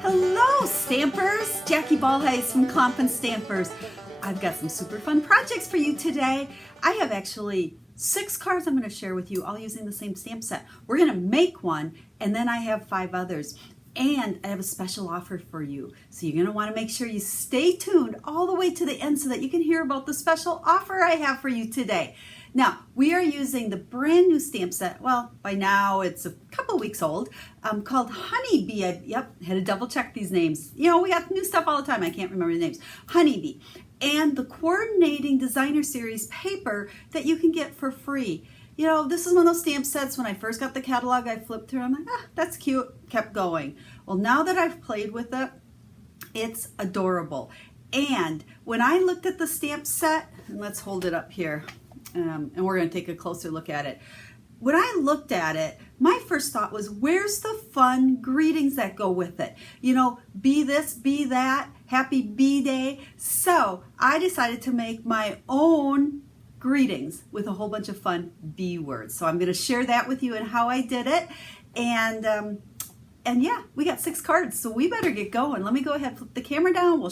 Hello, Stampers! Jackie Bolhuis from Klompen Stampers. I've got some super fun projects for you today. I have actually 6 cards I'm going to share with you, all using the same stamp set. We're going to make one, and then I have 5 others. And I have a special offer for you. So you're going to want to make sure you stay tuned all the way to the end so that you can hear about the special offer I have for you today. Now, we are using the brand new stamp set. Well, by now it's a couple weeks old, called Honeybee. Yep, had to double check these names. You know, we got new stuff all the time. I can't remember the names. Honeybee. And the coordinating designer series paper that you can get for free. You know, this is one of those stamp sets. When I first got the catalog, I flipped through. I'm like, that's cute. Kept going. Well, now that I've played with it, it's adorable. And when I looked at the stamp set, and let's hold it up here, and we're going to take a closer look at it. When I looked at it, my first thought was, where's the fun greetings that go with it? You know, be this, be that, happy B-Day. So I decided to make my own greetings with a whole bunch of fun B words. So I'm going to share that with you and how I did it. And yeah, we got 6 cards, so we better get going. Let me go ahead, flip the camera down. We'll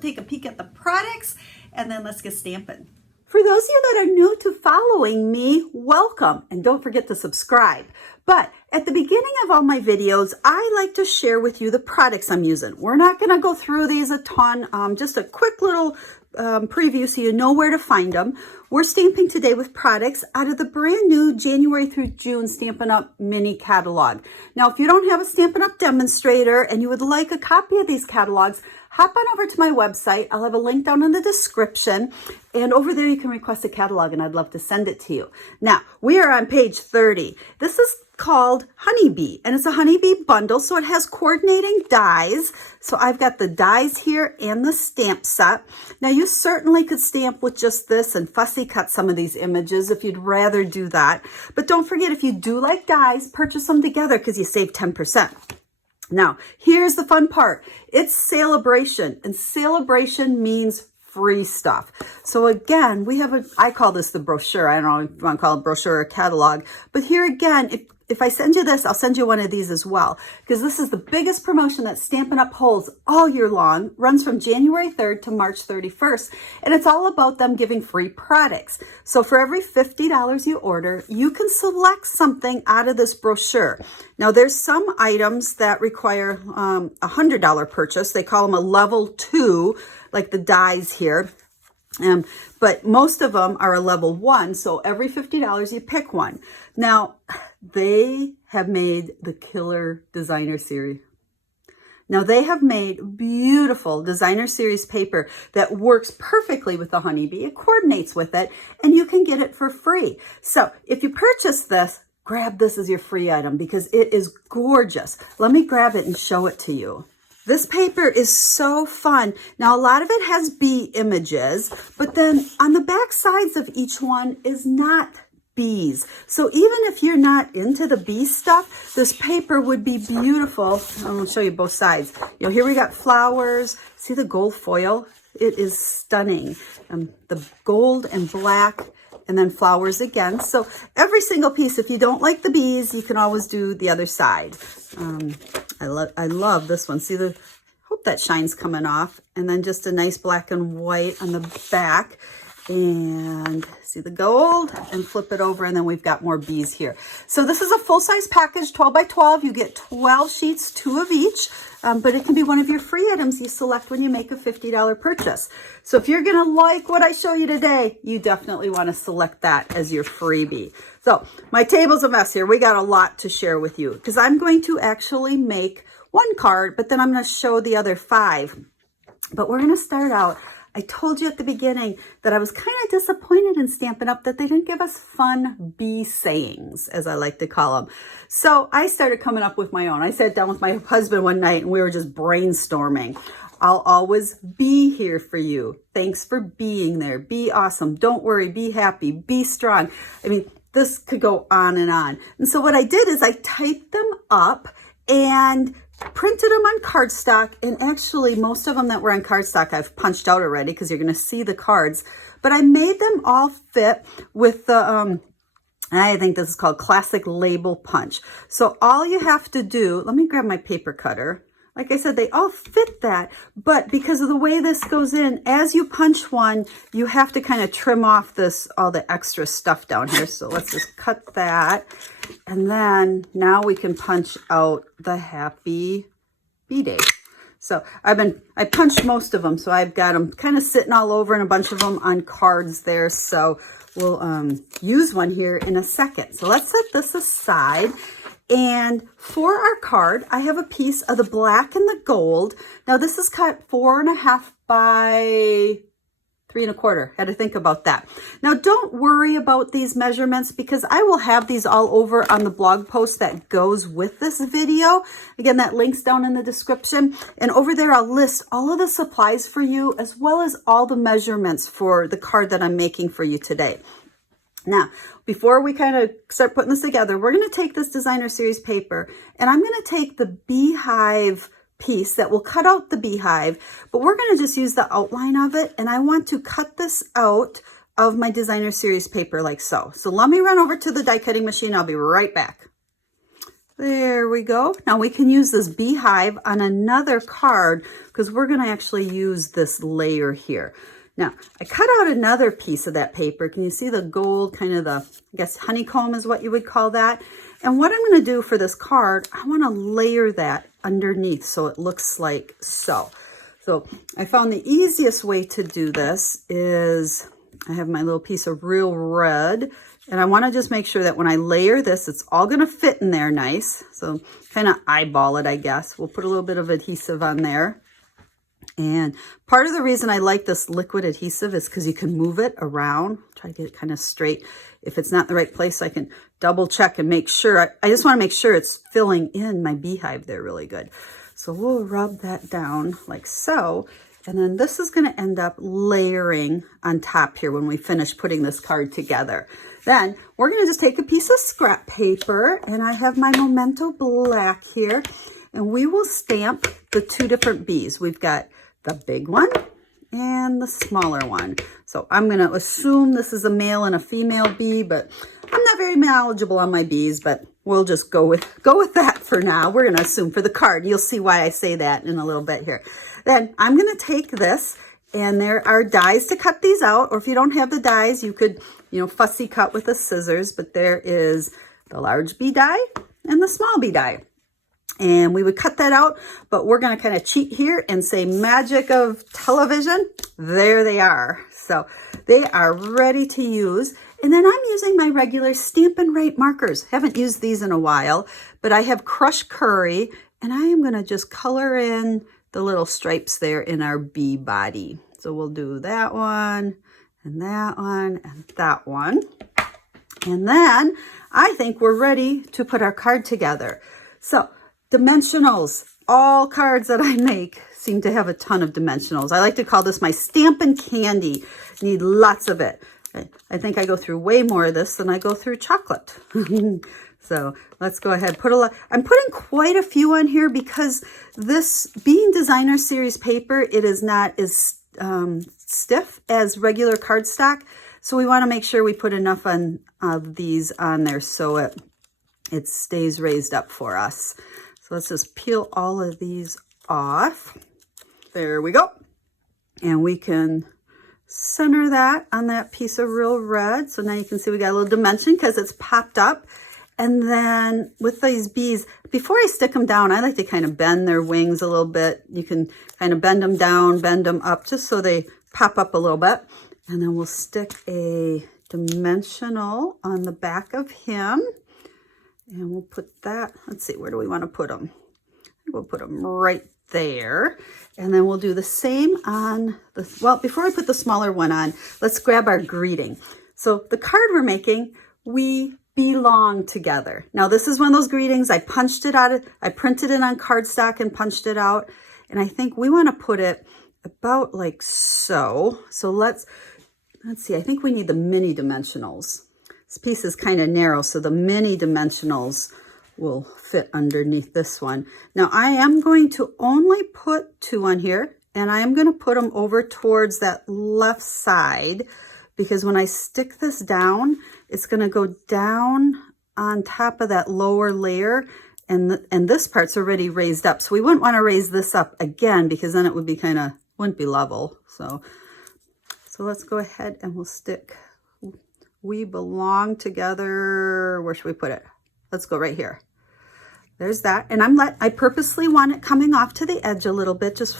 take a peek at the products, and then let's get stamping. For those of you that are new to following me, welcome, and don't forget to subscribe. But at the beginning of all my videos, I like to share with you the products I'm using. We're not going to go through these a ton, just a quick little preview so you know where to find them. We're stamping today with products out of the brand new January through June Stampin' Up mini catalog. Now, if you don't have a Stampin' Up demonstrator and you would like a copy of these catalogs, hop on over to my website. I'll have a link down in the description, and over there you can request a catalog, and I'd love to send it to you. Now, we are on page 30. This is called Honeybee, and it's a Honeybee bundle, so it has coordinating dies. So I've got the dies here and the stamp set. Now, you certainly could stamp with just this and fussy cut some of these images if you'd rather do that. But don't forget, if you do like dies, purchase them together because you save 10%. Now, here's the fun part. It's celebration, and celebration means free stuff. So again, we have I call this the brochure. I don't know if you want to call it brochure or catalog, but here again, if I send you this, I'll send you one of these as well, because this is the biggest promotion that Stampin' Up holds all year long, runs from January 3rd to March 31st, and it's all about them giving free products. So for every $50 you order, you can select something out of this brochure. Now, there's some items that require a $100 purchase. They call them a level 2, like the dies here. But most of them are a level 1, so every $50 you pick one. Now, they have made the killer designer series. Now, they have made beautiful designer series paper that works perfectly with the Honeybee. It coordinates with it, and you can get it for free. So if you purchase this, grab this as your free item because it is gorgeous. Let me grab it and show it to you. This paper is so fun. Now, a lot of it has bee images, but then on the back sides of each one is not bees. So even if you're not into the bee stuff, this paper would be beautiful. I'm going to show you both sides. You know, here we got flowers. See the gold foil? It is stunning. The gold and black, and then flowers again. So every single piece, if you don't like the bees, you can always do the other side. I love this one. See hope that shine's coming off. And then just a nice black and white on the back. And see the gold, and flip it over, and then we've got more bees here. So this is a full-size package, 12 by 12. You get 12 sheets, 2 of each, but it can be one of your free items you select when you make a $50 purchase. So if you're going to like what I show you today, you definitely want to select that as your freebie. So my table's a mess here. We got a lot to share with you because I'm going to actually make 1 card, but then I'm going to show the other 5. But we're going to start out. I told you at the beginning that I was kind of disappointed in Stampin' Up that they didn't give us fun bee sayings, as I like to call them. So I started coming up with my own. I sat down with my husband one night and we were just brainstorming. I'll always be here for you. Thanks for being there. Be awesome. Don't worry. Be happy. Be strong. I mean, this could go on and on. And so what I did is I typed them up and printed them on cardstock, and actually most of them that were on cardstock I've punched out already because you're going to see the cards, but I made them all fit with the I think this is called Classic Label Punch. So all you have to do, let me grab my paper cutter. Like I said, they all fit that, but because of the way this goes in, as you punch one, you have to kind of trim off this, all the extra stuff down here. So let's just cut that. And then now we can punch out the Happy B-Day. So I punched most of them. So I've got them kind of sitting all over and a bunch of them on cards there. So we'll use one here in a second. So let's set this aside. And for our card, I have a piece of the black and the gold. Now this is cut 4.5 by 3.25. Had to think about that. Now don't worry about these measurements because I will have these all over on the blog post that goes with this video. Again, that link's down in the description. And over there, I'll list all of the supplies for you as well as all the measurements for the card that I'm making for you today. Now, before we kind of start putting this together, we're going to take this designer series paper and I'm going to take the beehive piece that will cut out the beehive, but we're going to just use the outline of it. And I want to cut this out of my designer series paper like so. So let me run over to the die cutting machine. I'll be right back. There we go. Now we can use this beehive on another card because we're going to actually use this layer here. Now, I cut out another piece of that paper. Can you see the gold, kind of the, I guess, honeycomb is what you would call that? And what I'm going to do for this card, I want to layer that underneath so it looks like so. So I found the easiest way to do this is I have my little piece of real red. And I want to just make sure that when I layer this, it's all going to fit in there nice. So kind of eyeball it, I guess. We'll put a little bit of adhesive on there. And part of the reason I like this liquid adhesive is because you can move it around. Try to get it kind of straight. If it's not the right place, I can double check and make sure. I just want to make sure it's filling in my beehive there really good. So we'll rub that down like so. And then this is going to end up layering on top here when we finish putting this card together. Then we're going to just take a piece of scrap paper, and I have my Memento Black here, and we will stamp the two different bees. We've got the big one and the smaller one. So I'm going to assume this is a male and a female bee, but I'm not very knowledgeable on my bees, but we'll just go with that for now. We're going to assume for the card. You'll see why I say that in a little bit here. Then I'm going to take this, and there are dies to cut these out, or if you don't have the dies, you could, fussy cut with the scissors, but there is the large bee die and the small bee die. And we would cut that out, but we're going to kind of cheat here and say magic of television. There they are. So they are ready to use. And then I'm using my regular Stampin' Up markers. Haven't used these in a while, but I have crushed curry, and I am going to just color in the little stripes there in our bee body. So we'll do that one and that one and that one. And then I think we're ready to put our card together. So dimensionals, all cards that I make seem to have a ton of dimensionals. I like to call this my Stampin' Candy. Need lots of it. I think I go through way more of this than I go through chocolate. So let's go ahead. I'm putting quite a few on here because this being designer series paper, it is not as stiff as regular cardstock. So we want to make sure we put enough of these on there so it stays raised up for us. So let's just peel all of these off. There we go. And we can center that on that piece of real red. So now you can see we got a little dimension because it's popped up. And then with these bees, before I stick them down, I like to kind of bend their wings a little bit. You can kind of bend them down, bend them up, just so they pop up a little bit. And then we'll stick a dimensional on the back of him. And we'll put that, let's see, where do we want to put them? We'll put them right there. And then we'll do the same on the, well, before I put the smaller one on, let's grab our greeting. So the card we're making, we belong together. Now this is one of those greetings. I punched it out. I printed it on cardstock and punched it out. And I think we want to put it about like so. So let's see. I think we need the mini dimensionals. This piece is kind of narrow, so the mini dimensionals will fit underneath this one. Now I am going to only put 2 on here, and I am going to put them over towards that left side, because when I stick this down, it's going to go down on top of that lower layer, and this part's already raised up. So we wouldn't want to raise this up again because then it would be wouldn't be level. So let's go ahead and we'll stick We Belong Together. Where should we put it? Let's go right here. There's that. And I purposely want it coming off to the edge a little bit, just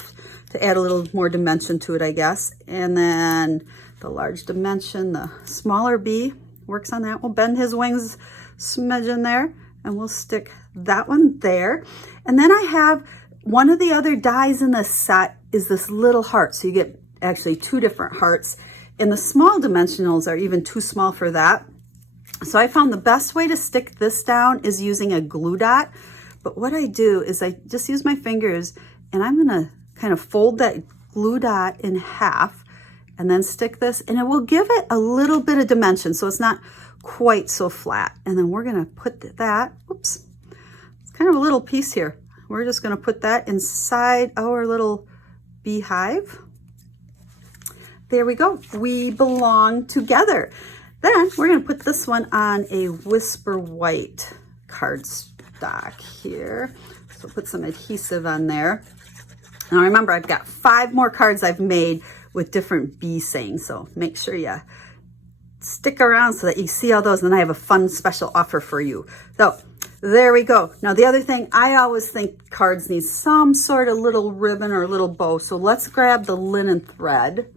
to add a little more dimension to it, I guess. And then the large dimension, the smaller bee works on that. We'll bend his wings smidgen there, and we'll stick that one there. And then I have one of the other dies in this set is this little heart. So you get actually 2 different hearts. And the small dimensionals are even too small for that. So I found the best way to stick this down is using a glue dot. But what I do is I just use my fingers, and I'm gonna kind of fold that glue dot in half and then stick this, and it will give it a little bit of dimension so it's not quite so flat. And then we're gonna put that, oops, it's kind of a little piece here. We're just gonna put that inside our little beehive. There we go. We belong together. Then we're going to put this one on a Whisper White cardstock here. So put some adhesive on there. Now remember, I've got 5 more cards I've made with different bee sayings. So make sure you stick around so that you see all those. And then I have a fun special offer for you. So there we go. Now the other thing, I always think cards need some sort of little ribbon or little bow. So let's grab the linen thread.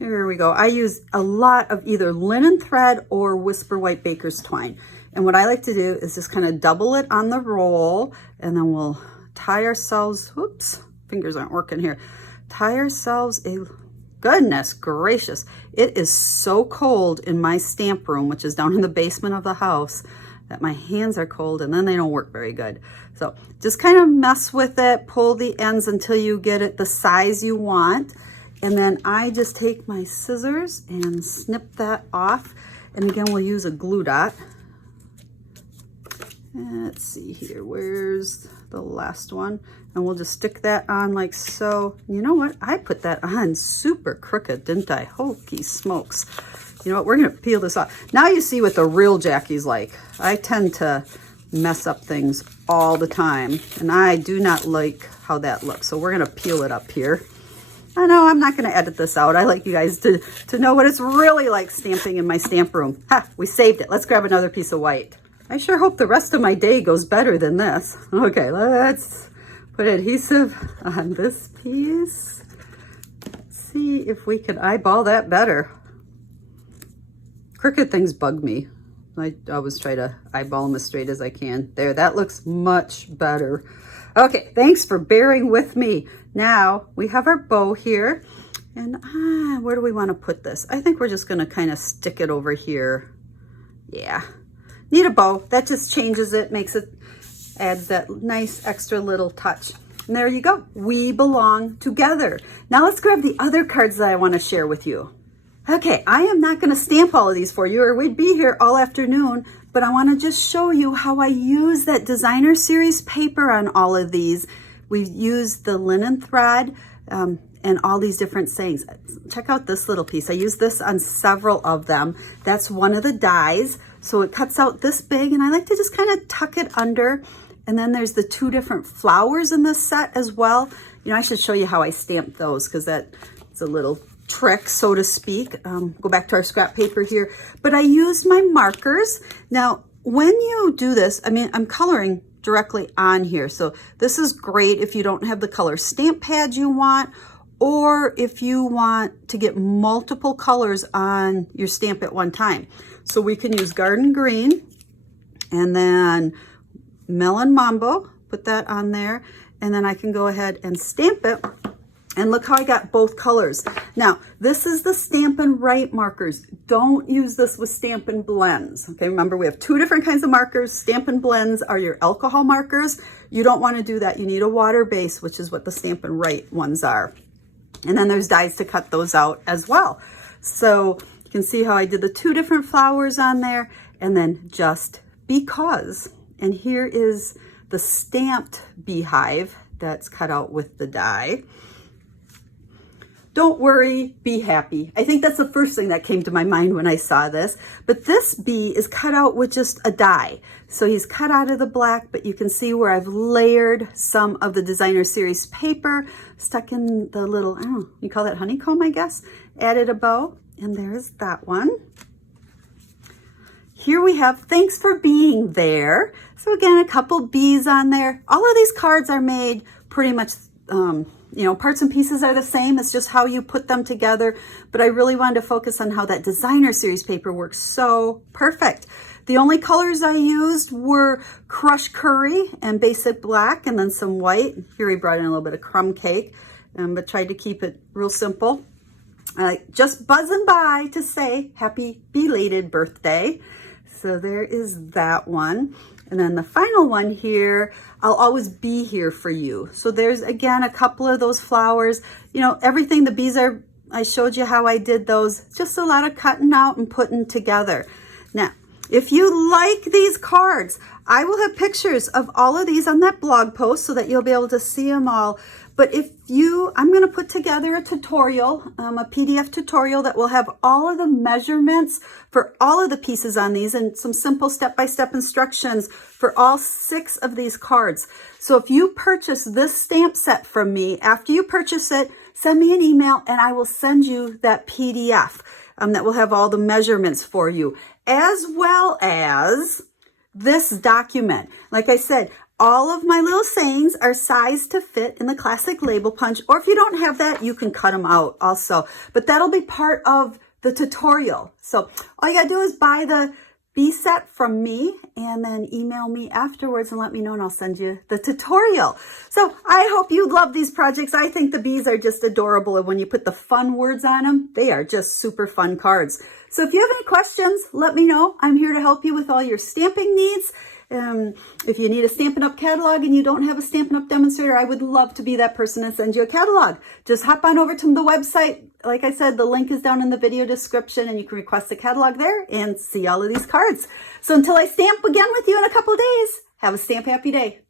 Here we go. I use a lot of either linen thread or Whisper White Baker's twine. And what I like to do is just kind of double it on the roll, and then we'll tie ourselves, whoops, fingers aren't working here. Tie ourselves goodness gracious. It is so cold in my stamp room, which is down in the basement of the house, that my hands are cold and then they don't work very good. So just kind of mess with it, pull the ends until you get it the size you want. And then I just take my scissors and snip that off. And again, we'll use a glue dot. Let's see here, where's the last one? And we'll just stick that on like so. You know what? I put that on super crooked, didn't I? Holy smokes. You know what? We're gonna peel this off. Now you see what the real Jackie's like. I tend to mess up things all the time, and I do not like how that looks. So we're gonna peel it up here. I know I'm not going to edit this out. I like you guys to know what it's really like stamping in my stamp room. Ha, we saved it. Let's grab another piece of white. I sure hope the rest of my day goes better than this. Okay, let's put adhesive on this piece. Let's see if we can eyeball that better. Crooked things bug me. I always try to eyeball them as straight as I can. There, that looks much better. Okay, thanks for bearing with me. Now we have our bow here, and where do we want to put this? I think we're just going to kind of stick it over here. Yeah, need a bow. That just changes it, makes it, adds that nice extra little touch. And there you go. We belong together. Now let's grab the other cards that I want to share with you. Okay, I am not going to stamp all of these for you, or we'd be here all afternoon, but I want to just show you how I use that designer series paper on all of these. We've used the linen thread and all these different sayings. Check out this little piece. I use this on several of them. That's one of the dies. So it cuts out this big, and I like to just kind of tuck it under. And then there's the 2 different flowers in this set as well. You know, I should show you how I stamp those, because that's a little trick, so to speak. Go back to our scrap paper here. But I used my markers. Now, when you do this, I mean, I'm coloring directly on here. So this is great if you don't have the color stamp pad you want, or if you want to get multiple colors on your stamp at one time. So we can use Garden Green, and then Melon Mambo, put that on there, and then I can go ahead and stamp it. And look how I got both colors. Now, this is the Stampin' Write markers. Don't use this with Stampin' Blends. Okay, remember we have 2 different kinds of markers. Stampin' Blends are your alcohol markers. You don't want to do that. You need a water base, which is what the Stampin' Write ones are. And then there's dies to cut those out as well. So you can see how I did the 2 different flowers on there, and then just because. And here is the stamped beehive that's cut out with the die. don't worry, be happy. I think that's the first thing that came to my mind when I saw this. But this bee is cut out with just a die. So he's cut out of the black, but you can see where I've layered some of the designer series paper, stuck in the little, I don't know, you call that honeycomb, I guess, added a bow, and there's that one. Here we have thanks for being there. So again, a couple bees on there. All of these cards are made pretty much, you know, parts and pieces are the same. It's just how you put them together. But I really wanted to focus on how that designer series paper works so perfect. The only colors I used were crushed curry and basic black, and then some white. Here we brought in a little bit of crumb cake, but tried to keep it real simple. Just buzzing by to say happy belated birthday. So there is that one. And then the final one here, I'll always be here for you. So there's, again, a couple of those flowers. You know, everything, the bees are, I showed you how I did those. Just a lot of cutting out and putting together. Now, if you like these cards, I will have pictures of all of these on that blog post so that you'll be able to see them all. But if you, I'm going to put together a tutorial, a PDF tutorial that will have all of the measurements for all of the pieces on these and some simple step-by-step instructions for all 6 of these cards. So if you purchase this stamp set from me, after you purchase it, send me an email and I will send you that PDF that will have all the measurements for you, as well as this document. Like I said, all of my little sayings are sized to fit in the classic label punch, or if you don't have that, you can cut them out also. But that'll be part of the tutorial. So all you gotta do is buy the bee set from me and then email me afterwards and let me know and I'll send you the tutorial. So I hope you love these projects. I think the bees are just adorable, and when you put the fun words on them, they are just super fun cards. So if you have any questions, let me know. I'm here to help you with all your stamping needs. If you need a Stampin' Up catalog and you don't have a Stampin' Up demonstrator, I would love to be that person and send you a catalog. Just hop on over to the website. Like I said, the link is down in the video description and you can request a catalog there and see all of these cards. So until I stamp again with you in a couple of days, have a stamp happy day.